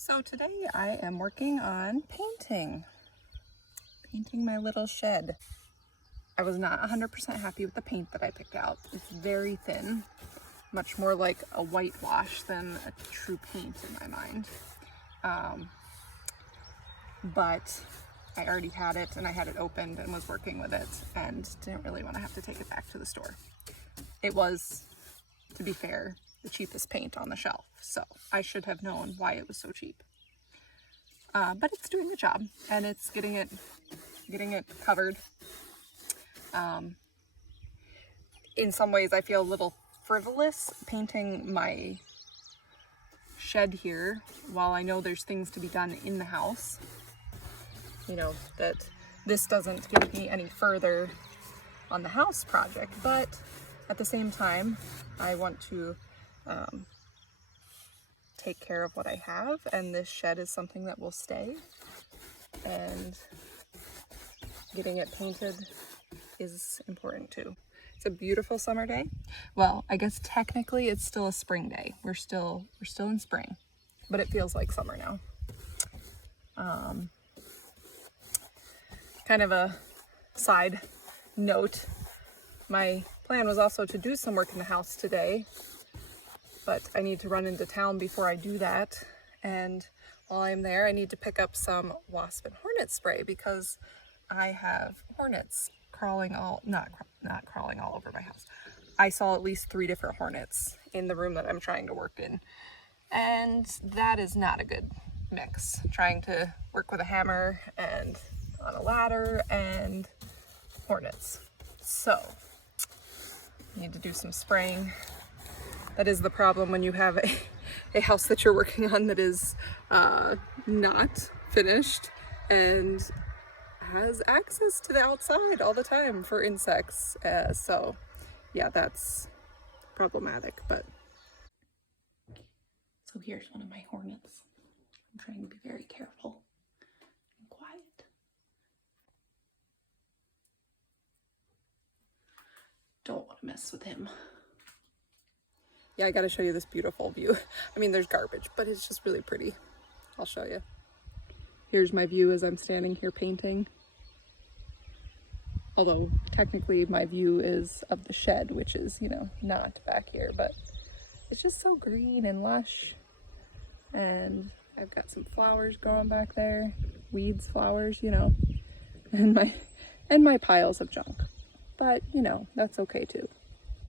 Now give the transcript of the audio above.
So today I am working on painting my little shed. I was not 100% happy with the paint that I picked out. It's very thin, much more like a whitewash than a true paint in my mind. But I already had it and I had it opened and was working with it and didn't really want to have to take it back to the store. It was, to be fair, the cheapest paint on the shelf, so I should have known why it was so cheap. But it's doing the job and it's getting it covered. In some ways I feel a little frivolous painting my shed here while I know there's things to be done in the house. You know, that this doesn't get me any further on the house project, but at the same time I want to take care of what I have, and this shed is something that will stay, and getting it painted is important too. It's a beautiful summer day. Well, I guess technically it's still a spring day. We're still in spring, but it feels like summer now. Kind of a side note, my plan was also to do some work in the house today, but I need to run into town before I do that, and while I'm there I need to pick up some wasp and hornet spray because I have hornets crawling not crawling all over my house. I saw at least 3 different hornets in the room that I'm trying to work in, and that is not a good mix, trying to work with a hammer and on a ladder and hornets. So I need to do some spraying. That is the problem when you have a house that you're working on that is not finished and has access to the outside all the time for insects. So yeah, that's problematic. But so here's one of my hornets. I'm trying to be very careful and quiet. Don't want to mess with him. Yeah, I gotta show you this beautiful view. I mean, there's garbage, but it's just really pretty. I'll show you. Here's my view as I'm standing here painting. Although technically my view is of the shed, which is, you know, not back here, but it's just so green and lush. And I've got some flowers growing back there, weeds, flowers, you know, and my piles of junk. But, you know, that's okay too.